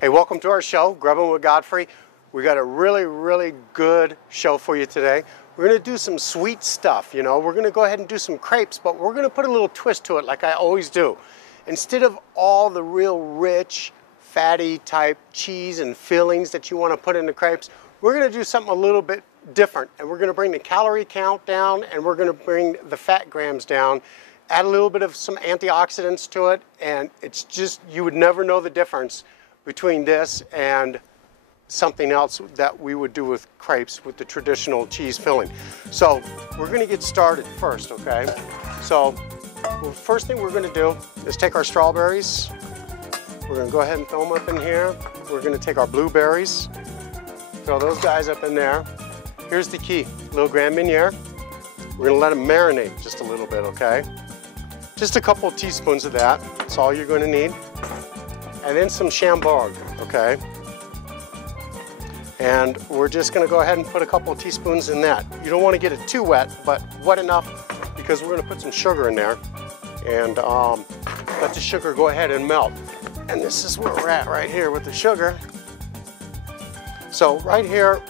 Hey, welcome to our show, Grubbin' with Godfrey. We got a really good show for you today. We're gonna do some sweet stuff, you know. We're gonna go ahead and do some crepes, but we're gonna put a little twist to it like I always do. Instead of all the real rich, fatty type cheese and fillings that you wanna put in the crepes, we're gonna do something a little bit different. And we're gonna bring the calorie count down and we're gonna bring the fat grams down, add a little bit of some antioxidants to it, and it's just, you would never know the difference between this and something else that we would do with crepes with the traditional cheese filling. So we're gonna get started first, okay? So the first thing we're gonna do is take our strawberries. We're gonna go ahead and throw them up in here. We're gonna take our blueberries, throw those guys up in there. Here's the key, a little Grand Marnier. We're gonna let them marinate just a little bit, okay? Just a couple of teaspoons of that, that's all you're gonna need. And then some Chambord, okay? And we're just gonna go ahead and put a couple of teaspoons in that. You don't wanna get it too wet, but wet enough because we're gonna put some sugar in there and let the sugar go ahead and melt. And this is where we're at right here with the sugar. So right here,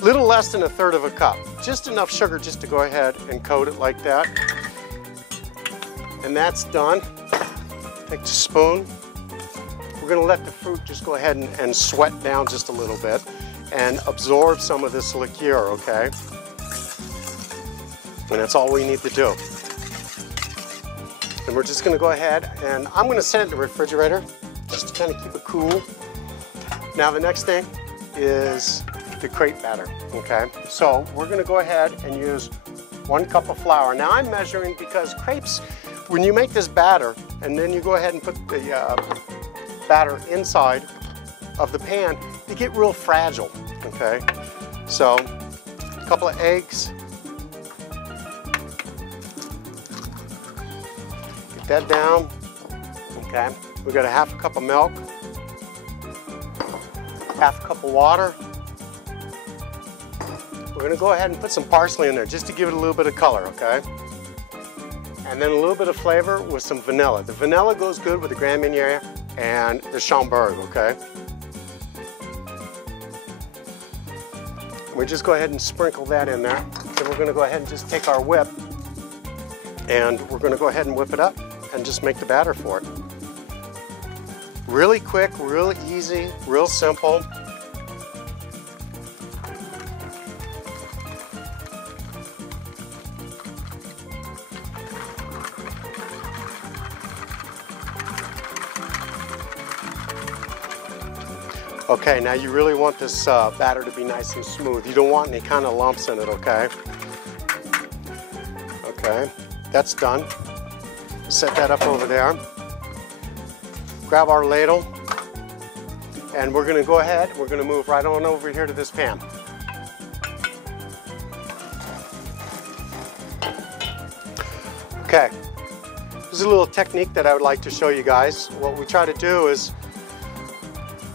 little less than 1/3 of a cup. Just enough sugar just to go ahead and coat it like that. And that's done. Take the spoon. We're gonna let the fruit just go ahead and sweat down just a little bit and absorb some of this liqueur, okay? And that's all we need to do. And we're just gonna go ahead and I'm gonna set it in the refrigerator just to kind of keep it cool. Now the next thing is the crepe batter, okay? So we're gonna go ahead and use 1 cup of flour. Now I'm measuring because crepes, when you make this batter and then you go ahead and put the batter inside of the pan, you get real fragile, okay? So a couple of eggs. Get that down, okay? We got a 1/2 cup of milk, 1/2 cup of water. We're gonna go ahead and put some parsley in there just to give it a little bit of color, okay? And then a little bit of flavor with some vanilla. The vanilla goes good with the Grand Marnier and the Chambord, okay? We just go ahead and sprinkle that in there. Then we're gonna go ahead and just take our whip and we're gonna go ahead and whip it up and just make the batter for it. Really quick, real easy, real simple. Okay, now you really want this batter to be nice and smooth. You don't want any kind of lumps in it, okay? Okay, that's done. Set that up over there. Grab our ladle, and we're gonna go ahead, we're gonna move right on over here to this pan. Okay, there's a little technique that I would like to show you guys. What we try to do is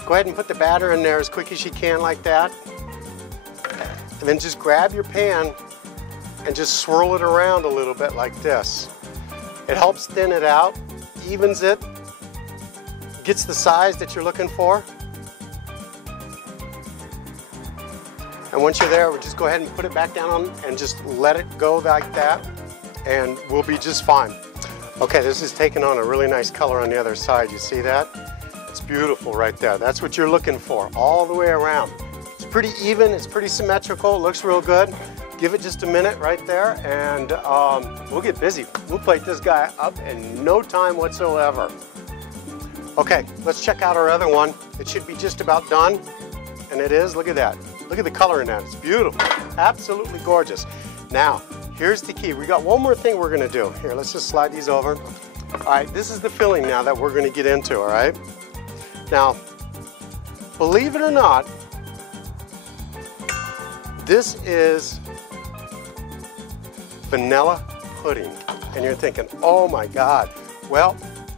go ahead and put the batter in there as quick as you can like that. And then just grab your pan and just swirl it around a little bit like this. It helps thin it out, evens it, gets the size that you're looking for. And once you're there, we'll just go ahead and put it back down and just let it go like that and we'll be just fine. Okay, this is taking on a really nice color on the other side. You see that? It's beautiful right there. That's what you're looking for, all the way around. It's pretty even, it's pretty symmetrical, it looks real good. Give it just a minute right there and we'll get busy. We'll plate this guy up in no time whatsoever. Okay, let's check out our other one. It should be just about done, and it is. Look at that. Look at the color in that. It's beautiful, absolutely gorgeous. Now, here's the key. We got one more thing we're gonna do. Here, let's just slide these over. All right, this is the filling now that we're gonna get into, all right? Now, believe it or not, this is vanilla pudding. And you're thinking, oh my God. Well,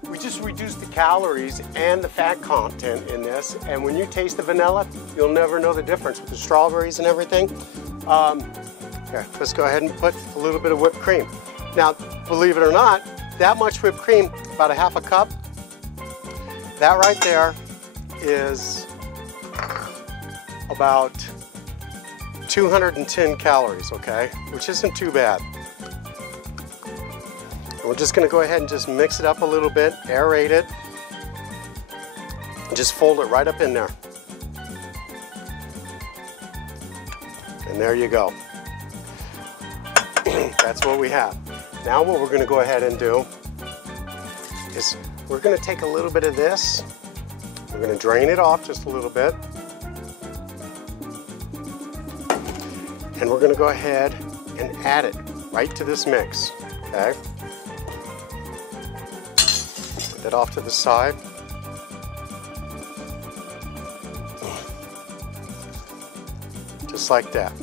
we just reduced the calories and the fat content in this. And when you taste the vanilla, you'll never know the difference with the strawberries and everything. Here, let's go ahead and put a little bit of whipped cream. Now, believe it or not, that much whipped cream, about a 1/2 cup, That right there is about 210 calories, okay? Which isn't too bad. And we're just gonna go ahead and just mix it up a little bit, aerate it, and just fold it right up in there. And there you go. That's what we have. Now what we're gonna go ahead and do is we're gonna take a little bit of this, we're gonna drain it off just a little bit, and we're gonna go ahead and add it right to this mix, okay? Put that off to the side. Just like that.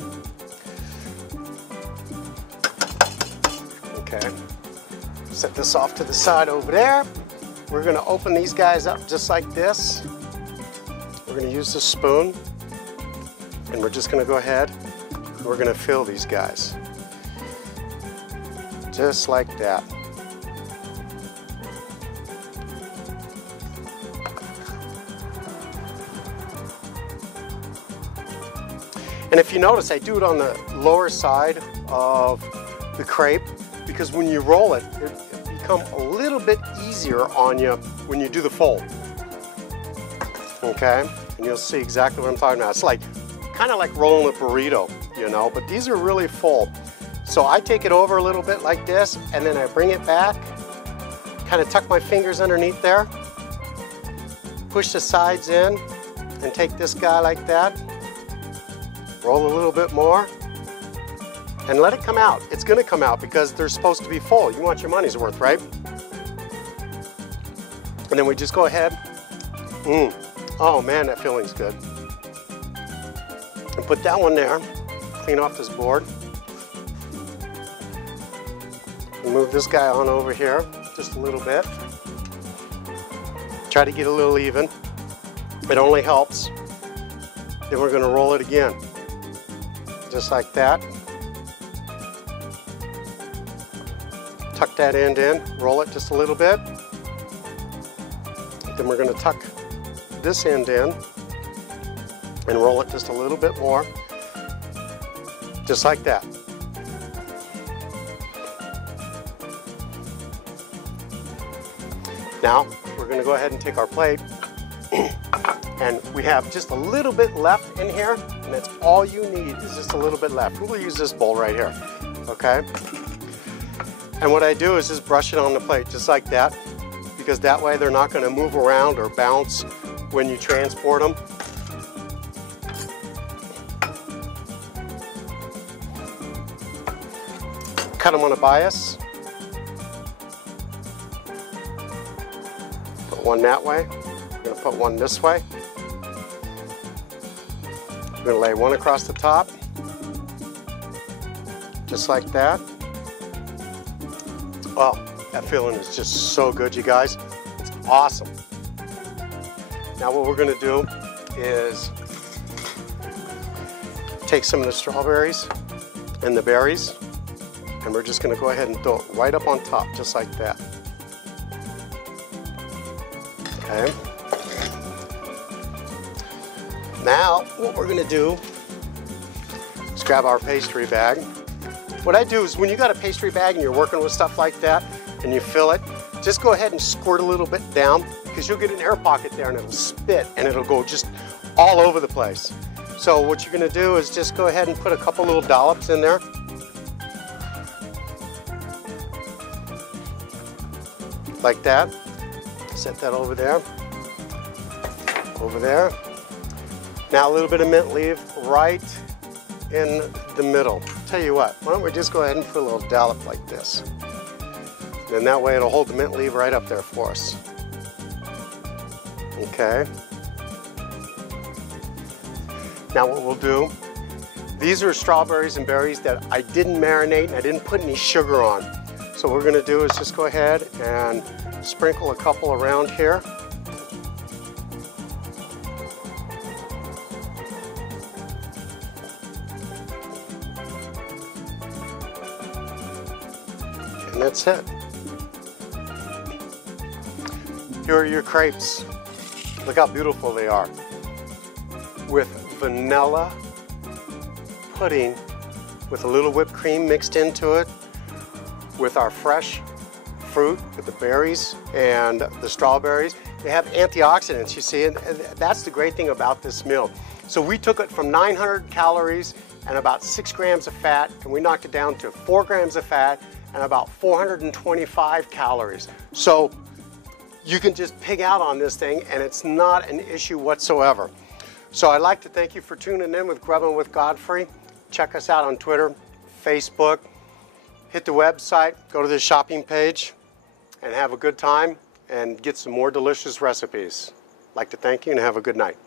Okay, set this off to the side over there. We're gonna open these guys up just like this. We're gonna use the spoon, and we're just gonna go ahead, and we're gonna fill these guys. Just like that. And if you notice, I do it on the lower side of the crepe, because when you roll it, it becomes a little bit easier on you when you do the fold. Okay? And you'll see exactly what I'm talking about. It's like, kind of like rolling a burrito, you know, but these are really full. So I take it over a little bit like this, and then I bring it back, kind of tuck my fingers underneath there, push the sides in, and take this guy like that, roll a little bit more, and let it come out. It's gonna come out because they're supposed to be full. You want your money's worth, right? And then we just go ahead, oh man, that filling's good. And put that one there, clean off this board. And move this guy on over here, just a little bit. Try to get a little even. It only helps. Then we're gonna roll it again. Just like that. Tuck that end in, roll it just a little bit. Then we're gonna tuck this end in and roll it just a little bit more. Just like that. Now, we're gonna go ahead and take our plate, and we have just a little bit left in here, and that's all you need is just a little bit left. We'll use this bowl right here, okay? And what I do is just brush it on the plate, just like that, because that way they're not gonna move around or bounce when you transport them. Cut them on a bias. Put one that way. I'm gonna put one this way. I'm gonna lay one across the top, just like that. Oh, that filling is just so good, you guys. It's awesome. Now what we're gonna do is take some of the strawberries and the berries, and we're just gonna go ahead and throw it right up on top, just like that. Okay. Now, what we're gonna do is grab our pastry bag. What I do is when you got a pastry bag and you're working with stuff like that and you fill it, just go ahead and squirt a little bit down, because you'll get an air pocket there and it'll spit and it'll go just all over the place. So what you're gonna do is just go ahead and put a couple little dollops in there. Like that. Set that over there. Over there. Now a little bit of mint leaf right in the middle. Tell you what, why don't we just go ahead and put a little dollop like this. Then that way it'll hold the mint leaf right up there for us. Okay. Now what we'll do, these are strawberries and berries that I didn't marinate and I didn't put any sugar on. So what we're gonna do is just go ahead and sprinkle a couple around here. And that's it. Here are your crepes. Look how beautiful they are. With vanilla pudding, with a little whipped cream mixed into it, with our fresh fruit, with the berries and the strawberries. They have antioxidants, you see, and that's the great thing about this meal. So we took it from 900 calories and about 6 grams of fat, and we knocked it down to 4 grams of fat and about 425 calories. So you can just pig out on this thing, and it's not an issue whatsoever. So I'd like to thank you for tuning in with Grubbin' with Godfrey. Check us out on Twitter, Facebook, hit the website, go to the shopping page, and have a good time and get some more delicious recipes. I'd like to thank you and have a good night.